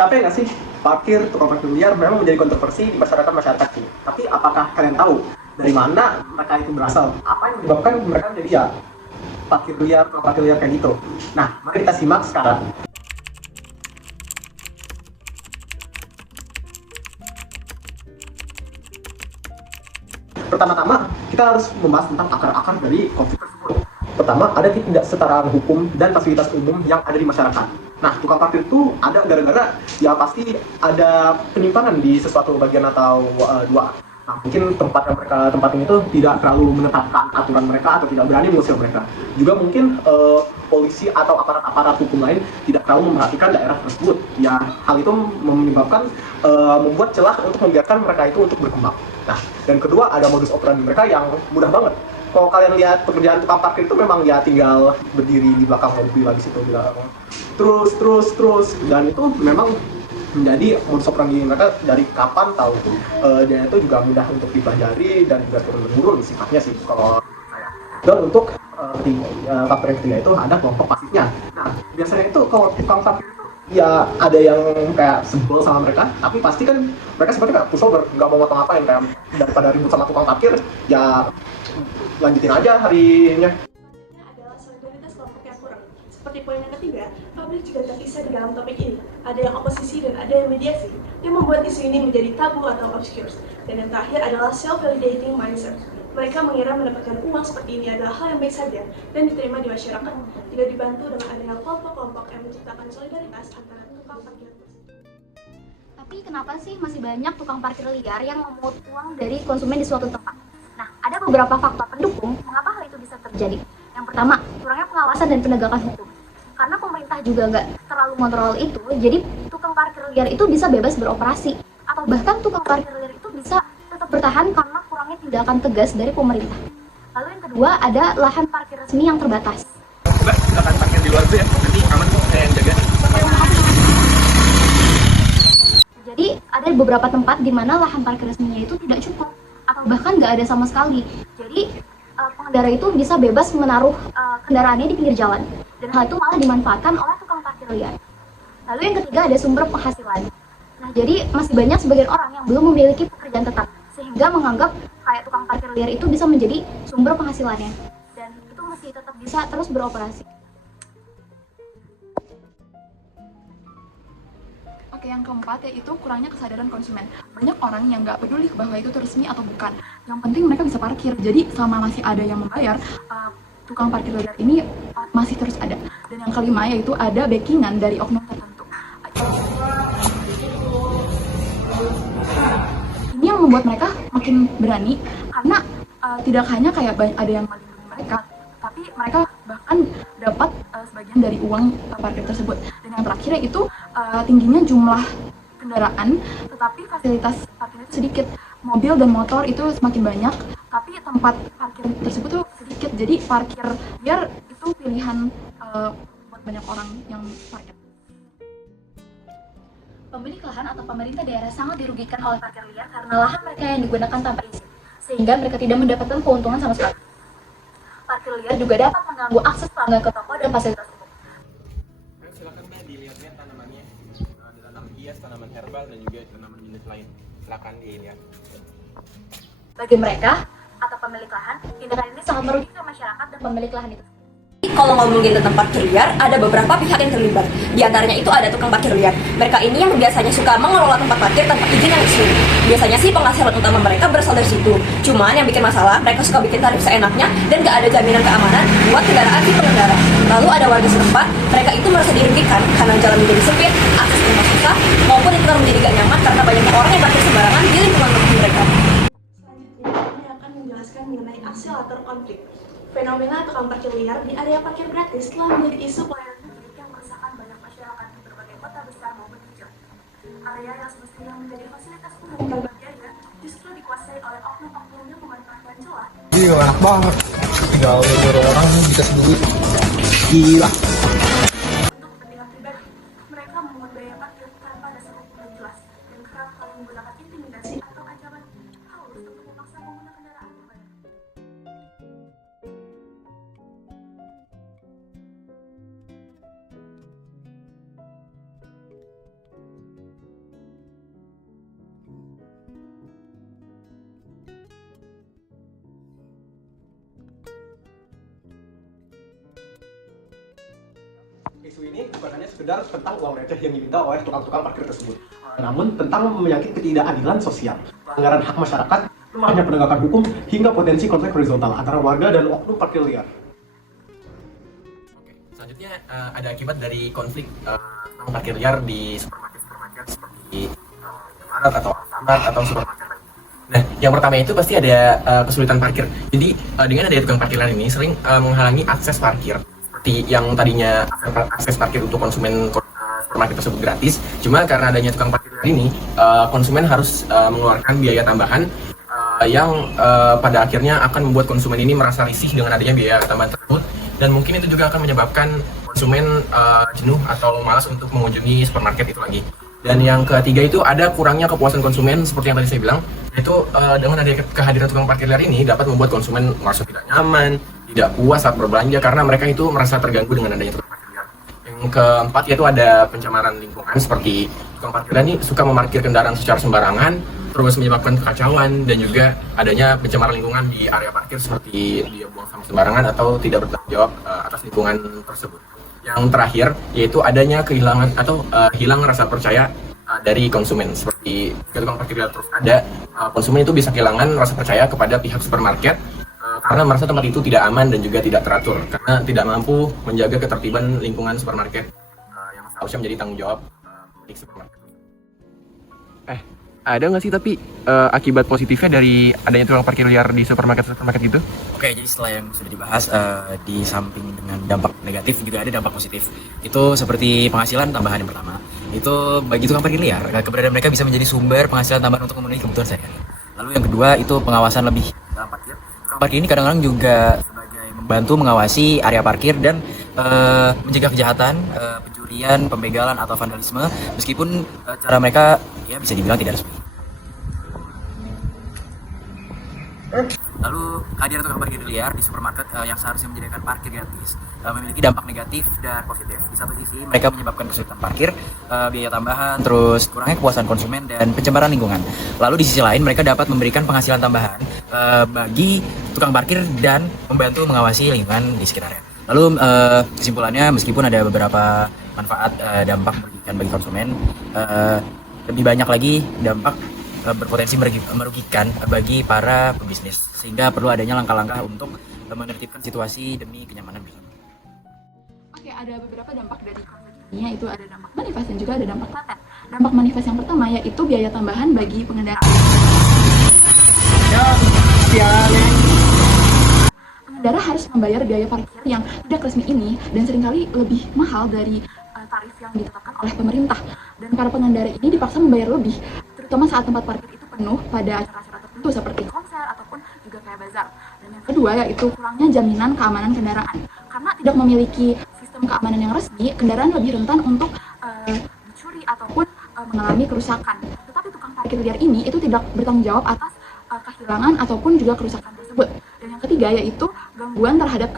Capek nggak sih parkir tukang parkir liar memang menjadi kontroversi di masyarakat sih. Tapi apakah kalian tahu dari mana mereka itu berasal? Apa yang menyebabkan mereka menjadi ya tukang parkir liar kayak gitu? Nah, mari kita simak sekarang. Pertama-tama kita harus membahas tentang akar-akar dari konflik tersebut. Pertama, ada ketidaksetaraan hukum dan fasilitas umum yang ada di masyarakat. Nah, tukang parkir itu ada gara-gara ya pasti ada penyimpangan di sesuatu bagian atau dua. Nah, mungkin tempat yang mereka tempatin itu tidak terlalu menetapkan aturan mereka atau tidak berani mengusir mereka. Juga mungkin polisi atau aparat-aparat hukum lain tidak terlalu memperhatikan daerah tersebut. Ya, hal itu menyebabkan membuat celah untuk membiarkan mereka itu untuk berkembang. Nah, dan kedua ada modus operandi mereka yang mudah banget. Kalau kalian lihat pekerjaan tukang parkir itu memang ya tinggal berdiri di belakang mobil lagi situ bilang terus dan itu memang menjadi modus operandi mereka dari kapan tahu dan itu juga mudah untuk dipelajari dan juga turun-menurun sifatnya sih kalau saya. Dan untuk faktor yang ketiga itu ada kelompok pasifnya. Nah, biasanya itu kalau tukang parkir itu ya ada yang kayak sebel sama mereka, tapi pasti kan mereka seperti kayak pushover, nggak mau ngapa-ngapain, kayak daripada ribut sama tukang parkir ya lanjutin aja harinya. Adalah solidaritas kelompok yang kurang. Seperti poin yang ketiga, publik juga terpisah di dalam topik ini. Ada yang oposisi dan ada yang mediasi, yang membuat isu ini menjadi tabu atau obscure. Dan yang terakhir adalah self-validating mindset. Mereka mengira mendapatkan uang seperti ini adalah hal yang baik saja dan diterima di masyarakat, tidak dibantu dengan adanya kelompok-kelompok yang menciptakan solidaritas antara tukang parkir. Tapi kenapa sih masih banyak tukang parkir liar yang memungut uang dari konsumen di suatu tempat? Nah, ada beberapa faktor pendukung mengapa hal itu bisa terjadi. Yang pertama, kurangnya pengawasan dan penegakan hukum. Karena pemerintah juga nggak terlalu mengontrol itu, jadi tukang parkir liar itu bisa bebas beroperasi. Atau bahkan tukang parkir liar itu bisa tetap bertahan karena kurangnya tindakan tegas dari pemerintah. Lalu yang kedua, ada lahan parkir resmi yang terbatas. Mbak, silakan parkir di luar dulu ya, nanti aman kok saya yang jaga. Jadi ada beberapa tempat di mana lahan parkir resminya itu tidak cukup atau bahkan nggak ada sama sekali. Jadi pengendara itu bisa bebas menaruh kendaraannya di pinggir jalan dan hal itu malah dimanfaatkan oleh tukang parkir liar. Lalu yang ketiga ada sumber penghasilan. Nah, jadi masih banyak sebagian orang yang belum memiliki pekerjaan tetap sehingga menganggap kayak tukang parkir liar itu bisa menjadi sumber penghasilannya dan itu masih tetap bisa terus beroperasi. Oke, yang keempat yaitu kurangnya kesadaran konsumen. Banyak orang yang nggak peduli bahwa itu resmi atau bukan. Yang penting mereka bisa parkir. Jadi selama masih ada yang membayar, tukang parkir liar ini masih terus ada. Dan yang kelima yaitu ada backingan dari oknum tertentu. Ini yang membuat mereka makin berani karena tidak hanya kayak ada yang melindungi mereka, tapi mereka bahkan dapat sebagian dari uang parkir tersebut. Dan yang terakhir yaitu tingginya jumlah kendaraan, tetapi fasilitas parkir itu sedikit. Mobil dan motor itu semakin banyak, tapi tempat parkir tersebut tuh sedikit. Jadi parkir liar itu pilihan buat banyak orang yang parkir. Pemilik lahan atau pemerintah daerah sangat dirugikan oleh parkir liar karena lahan mereka yang digunakan tanpa izin, sehingga mereka tidak mendapatkan keuntungan sama sekali. Parkir liar juga dapat mengganggu akses pelanggan ke toko dan fasilitas umum. Silakan Mbak dilihatnya tanamannya, ada tanaman hias, tanaman herbal dan juga tanaman jenis lain. Silakan dilihat. Bagi mereka atau pemilik lahan, tindakan ini sangat merugikan masyarakat dan pemilik lahan itu. Kalau ngomongin tentang parkir liar, ada beberapa pihak yang terlibat. Di antaranya itu ada tukang parkir liar. Mereka ini yang biasanya suka mengelola tempat parkir tanpa izin yang resmi. Biasanya sih penghasilan utama mereka berasal dari situ. Cuman yang bikin masalah, mereka suka bikin tarif seenaknya dan gak ada jaminan keamanan buat kendaraan si pengendara. Lalu ada warga setempat, mereka itu merasa dirugikan karena jalan menjadi sempit, akses rumah susah, maupun itu menjadi gak nyaman karena banyaknya orang yang parkir sembarangan di lingkungan tempat mereka. Selanjutnya, kami akan menjelaskan mengenai akselator konflik. Fenomena tukang parkir liar di area parkir gratis telah menjadi isu pelayanan publik yang meresahkan banyak masyarakat di berbagai kota besar maupun kecil. Area yang semestinya menjadi fasilitas umum tanpa biaya justru dikuasai oleh oknum-oknum yang memanfaatkan celah. Iya, enak banget. Tinggal nyuruh orang dikasih duit. Gila. Untuk kepentingan pribadi, mereka memungut biaya parkir tanpa dasar hukum yang jelas dan kerap kali menggunakan intimidasi atau ancaman halus untuk memaksa pengguna kendaraan membayar. Isu ini bukan hanya sekedar tentang uang receh yang diminta oleh tukang-tukang parkir tersebut, namun tentang menyangkut ketidakadilan sosial, pelanggaran hak masyarakat, lemahnya penegakan hukum, hingga potensi konflik horizontal antara warga dan oknum parkir liar. Oke, selanjutnya ada akibat dari konflik parkir liar di supermarket seperti Indomaret atau Alfamart atau supermarket. Nah, yang pertama itu pasti ada kesulitan parkir. Jadi dengan adanya tukang parkir liar ini sering menghalangi akses parkir. Seperti yang tadinya akses parkir untuk konsumen supermarket tersebut gratis, cuma karena adanya tukang parkir liar ini, konsumen harus mengeluarkan biaya tambahan yang pada akhirnya akan membuat konsumen ini merasa risih dengan adanya biaya tambahan tersebut, dan mungkin itu juga akan menyebabkan konsumen jenuh atau malas untuk mengunjungi supermarket itu lagi. Dan yang ketiga itu ada kurangnya kepuasan konsumen seperti yang tadi saya bilang, yaitu dengan adanya kehadiran tukang parkir liar ini dapat membuat konsumen merasa tidak nyaman, tidak puas saat berbelanja karena mereka itu merasa terganggu dengan adanya tukang parkir liar. Yang keempat yaitu ada pencemaran lingkungan, seperti tukang parkir liar ini suka memarkir kendaraan secara sembarangan, terus menyebabkan kekacauan dan juga adanya pencemaran lingkungan di area parkir seperti dia buang sampah sembarangan atau tidak bertanggung jawab atas lingkungan tersebut. Yang terakhir yaitu adanya kehilangan atau hilang rasa percaya dari konsumen. Seperti jika tukang parkir liar terus ada, konsumen itu bisa kehilangan rasa percaya kepada pihak supermarket karena merasa tempat itu tidak aman dan juga tidak teratur karena tidak mampu menjaga ketertiban lingkungan supermarket yang seharusnya menjadi tanggung jawab pemilik supermarket. Ada nggak sih tapi akibat positifnya dari adanya tukang parkir liar di supermarket gitu? Oke, jadi setelah yang sudah dibahas, di samping dengan dampak negatif juga ada dampak positif. Itu seperti penghasilan tambahan yang pertama. Itu bagi tukang parkir liar, keberadaan mereka bisa menjadi sumber penghasilan tambahan untuk memenuhi kebutuhan sehari-hari. Lalu yang kedua itu pengawasan lebih dalam parkir. Tukang parkir ini kadang-kadang juga sebagai membantu mengawasi area parkir dan mencegah kejahatan, pencurian, pembegalan atau vandalisme, meskipun cara mereka ya bisa dibilang tidak resmi. Lalu kehadiran tukang parkir liar di supermarket yang seharusnya menyediakan parkir gratis memiliki dampak negatif dan positif. Di satu sisi mereka menyebabkan kesulitan parkir, biaya tambahan, terus kurangnya kepuasan konsumen dan pencemaran lingkungan. Lalu di sisi lain mereka dapat memberikan penghasilan tambahan bagi tukang parkir dan membantu mengawasi lingkungan di sekitarnya. Lalu kesimpulannya, meskipun ada beberapa manfaat dampak merugikan bagi konsumen, lebih banyak lagi dampak berpotensi merugikan bagi para pebisnis, sehingga perlu adanya langkah-langkah untuk menertibkan situasi demi kenyamanan bersama. Oke, ada beberapa dampak dari konflik ini, yaitu ada dampak manifest dan juga ada dampak laten. Dampak manifest yang pertama yaitu biaya tambahan bagi pengendara. Pengendara harus membayar biaya parkir yang tidak resmi ini dan seringkali lebih mahal dari tarif yang ditetapkan oleh pemerintah. Dan para pengendara ini dipaksa membayar lebih, terutama saat tempat parkir itu penuh pada acara-acara tertentu seperti konser ataupun juga kayak bazar. Dan yang kedua yaitu kurangnya jaminan keamanan kendaraan. Karena tidak memiliki sistem keamanan yang resmi, kendaraan lebih rentan untuk dicuri ataupun mengalami kerusakan. Tetapi tukang parkir liar ini itu tidak bertanggung jawab atas kehilangan ataupun juga kerusakan tersebut. Dan yang ketiga yaitu gangguan terhadap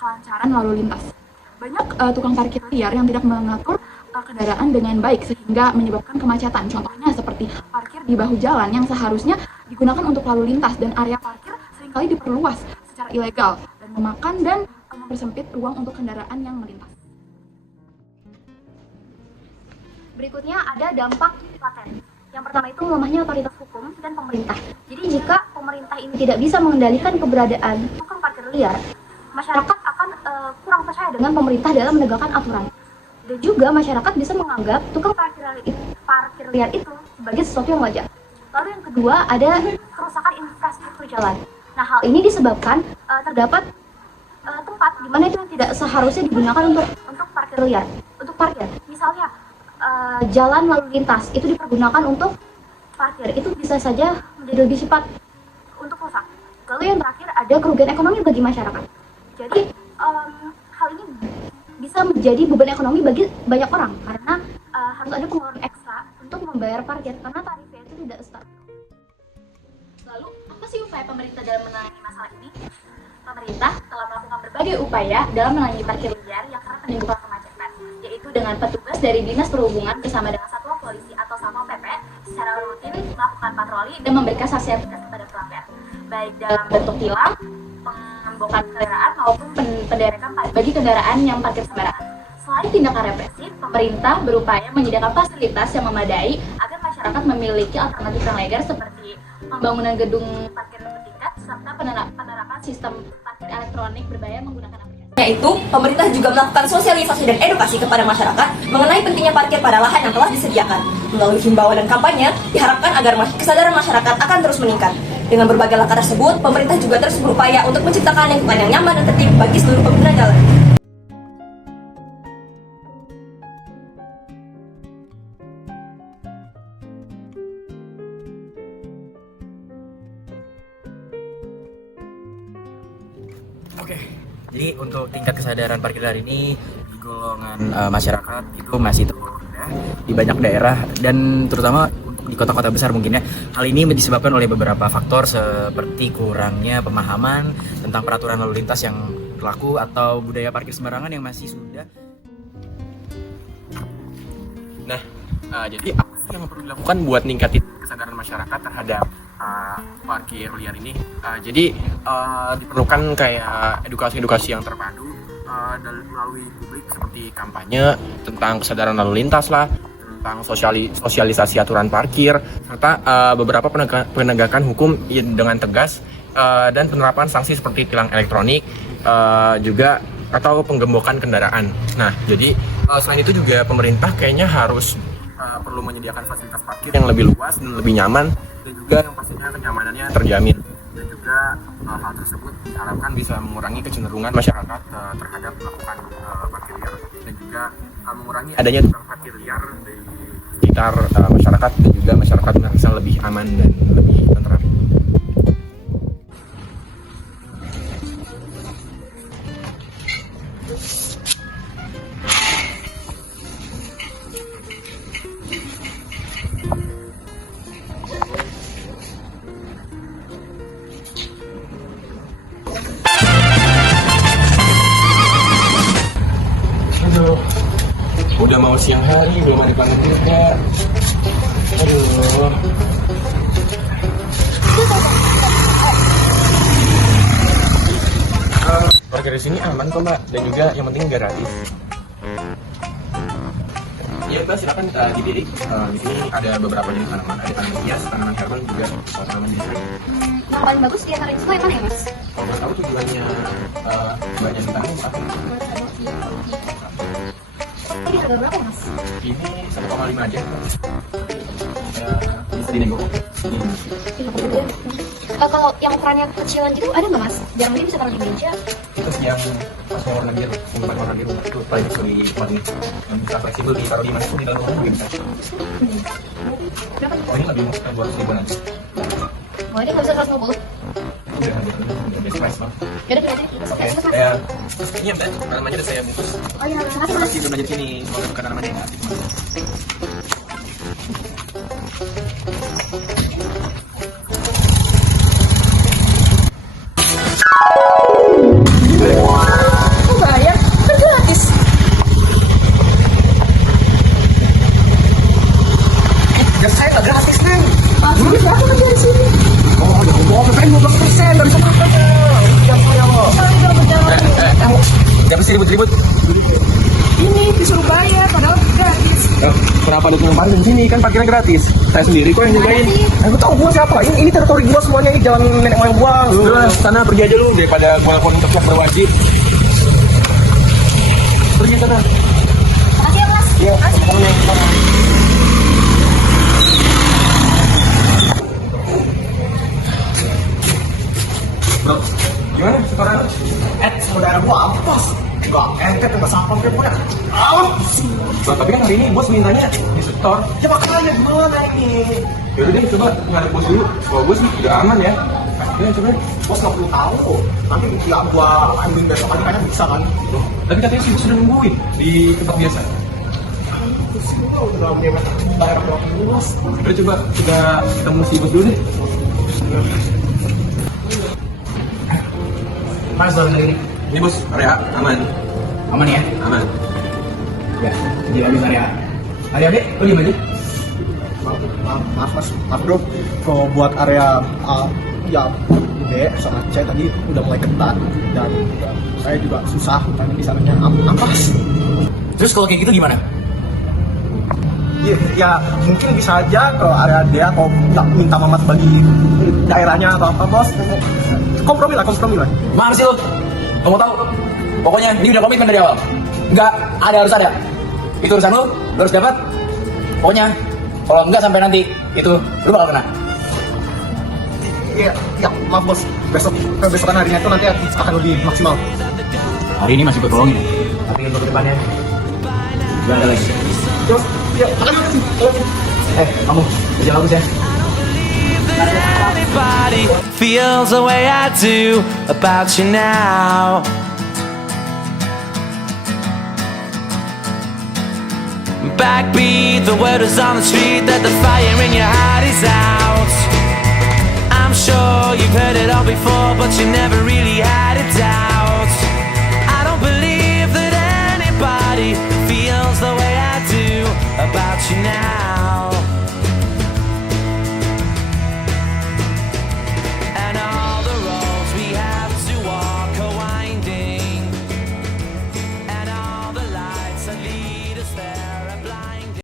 kelancaran lalu lintas. Banyak tukang parkir liar yang tidak mengatur kendaraan dengan baik sehingga menyebabkan kemacetan. Contohnya seperti parkir di bahu jalan yang seharusnya digunakan untuk lalu lintas dan area parkir seringkali diperluas secara ilegal dan memakan dan mempersempit ruang untuk kendaraan yang melintas. Berikutnya ada dampak laten. Yang pertama itu melemahnya otoritas hukum dan pemerintah. Jadi jika pemerintah ini tidak bisa mengendalikan keberadaan tukang parkir liar, masyarakat akan kurang percaya dengan pemerintah dalam menegakkan aturan. Dan juga masyarakat bisa menganggap tukang parkir liar itu sebagai sesuatu yang wajar. Lalu yang kedua ada kerusakan infrastruktur jalan. Nah, hal ini disebabkan terdapat tempat di mana itu tidak seharusnya digunakan untuk parkir liar, untuk parkir. Misalnya jalan lalu lintas itu dipergunakan untuk parkir, itu bisa saja menjadi lebih cepat untuk rusak. Lalu yang terakhir ada kerugian ekonomi bagi masyarakat. Jadi hal ini bisa menjadi beban ekonomi bagi banyak orang karena harus ada pengeluaran ekstra untuk membayar parkir karena tarifnya itu tidak stabil. Lalu apa sih upaya pemerintah dalam menangani masalah ini? Pemerintah telah melakukan berbagai upaya dalam menangani parkir liar yang kerap menimbulkan kemacetan, yaitu dengan petugas dari Dinas Perhubungan bersama dengan Satuan Polisi atau Satpol PP secara rutin melakukan patroli dan memberikan sanksi kepada pelanggar, baik dalam bentuk tilang, pengembokan kendaraan maupun penderekan bagi kendaraan yang parkir sembarangan. Selain tindakan represif, pemerintah berupaya menyediakan fasilitas yang memadai agar masyarakat memiliki alternatif yang legal seperti pembangunan gedung parkir bertingkat serta penerapan sistem parkir elektronik berbayar menggunakan aplikasi. Yaitu, pemerintah juga melakukan sosialisasi dan edukasi kepada masyarakat mengenai pentingnya parkir pada lahan yang telah disediakan. Melalui himbauan dan kampanye, diharapkan agar kesadaran masyarakat akan terus meningkat. Dengan berbagai langkah tersebut, pemerintah juga terus berupaya untuk menciptakan lingkungan yang nyaman dan tertib bagi seluruh pengguna jalan. Oke, jadi untuk tingkat kesadaran parkir liar ini di golongan masyarakat itu masih tergolong rendah di banyak daerah dan terutama untuk di kota-kota besar mungkin ya. Hal ini disebabkan oleh beberapa faktor seperti kurangnya pemahaman tentang peraturan lalu lintas yang berlaku atau budaya parkir sembarangan yang masih sudah. Nah, jadi apa sih yang perlu dilakukan buat ningkatin kesadaran masyarakat terhadap parkir liar ini? Jadi diperlukan kayak edukasi-edukasi yang terpadu melalui publik seperti kampanye tentang kesadaran lalu lintas lah, tentang sosialisasi aturan parkir, serta beberapa penegakan hukum dengan tegas dan penerapan sanksi seperti tilang elektronik juga atau penggembokan kendaraan. Nah, jadi selain itu juga pemerintah kayaknya harus perlu menyediakan fasilitas parkir yang lebih luas dan lebih nyaman, dan juga yang pastinya kenyamanannya terjamin. Dan juga hal tersebut diharapkan bisa mengurangi kecenderungan masyarakat terhadap melakukan parkir liar, dan juga mengurangi adanya tukang parkir liar di sekitar masyarakat, dan juga masyarakat merasa lebih aman dan lebih tentram. Udah mau siang hari, belum ada panggil juga. Aduh. Parkir di sini aman kok mbak, dan juga yang penting gratis. Iya mbak, silakan dibidik. Di sini ada beberapa jenis tanaman, ada tanaman hias, tanaman herbal juga, tanaman biasa. Yang paling bagus di antara itu yang mana ya mas? Kalau nggak tahu tujuannya banyak ditanam apa? Ini harga berapa mas? Ini 1,5 aja. Bisa dinego. Kalau yang ukurannya kecilan gitu ada nggak mas? Jarang dia bisa taruh di meja. Itu yang pas warna biru, yang warna biru itu paling bisa di tempat ini. Yang bisa fleksibel ditaruh di mana pun di dalam rumah juga bisa. Oh ini lebih murah, 200.000 aja. Oh ini nggak bisa 150? Udah best price bang. Yaudah berarti. Oke, saya ini ya mbak, tanamannya udah saya bungkus. Oh iya, terima kasih Terima mas. kasih udah belajar sini, semoga bukan tanamannya ya. Bayar, kan gratis. Ya saya nggak gratis neng. Dulu berapa kerja di sini? Oh ada ngomong kan 12% dari semuanya. Yang saya loh. Gak bisa ribut-ribut. Ini disuruh bayar, padahal gratis. Kenapa lu yang parkir di sini? Kan parkirnya gratis. Saya sendiri kok yang jagain. Aku tahu gua siapa. Ini teritori gua semuanya. Ini jalan nenek moyang gua. Udah, sana pergi aja lu daripada gua telepon untuk yang berwajib. Pergi sana. Makasih ya mas. Iya, sama-sama. Bro, gimana sekarang? Saudara gua ampas. Enggak ente tuh nggak sampah kayak gua. Bang, tapi kan hari ini bos mintanya di setor. Ya makanya gimana ini? Yaudah deh, coba ngadep bos dulu. Kalau bos sih udah aman ya. Ya, coba. Bos nggak perlu tahu kok. Nanti ya gua ambil besok aja kayaknya bisa kan? Tapi katanya sih sudah nungguin di tempat biasa. Udah bayar berapa bos? Udah coba kita ketemu si bos dulu deh. Mas dalam ini Ini bos, area aman. aman ya? Aman. Ya, jadi habis area. Adik-adik, lu di mana? Maaf bro, kalau buat area yang B sama C tadi udah mulai ketat dan saya juga susah tadi di sananya ampas. Terus kalau kayak gitu gimana? Ya mungkin bisa aja kalau ada dia atau minta Mamat bagi daerahnya atau apa bos. Kompromi lah. Mana sih lo? Kamu tahu? Pokoknya ini udah komitmen dari awal. Enggak ada harus ada. Itu urusan lo harus dapat. Pokoknya kalau enggak sampai nanti itu lu bakal kena. Ya maaf bos. Besokan harinya itu nanti akan lebih maksimal. Hari ini masih bertolongin, tapi untuk kedepannya gak ada lagi. Terus, ya makasih. Kamu kerja bagus ya. Anybody feels the way I do about you now. Backbeat, the word is on the street that the fire in your heart is out. I'm sure you've heard it all before, but you never really had a doubt. I don't believe that anybody feels the way I do about you now.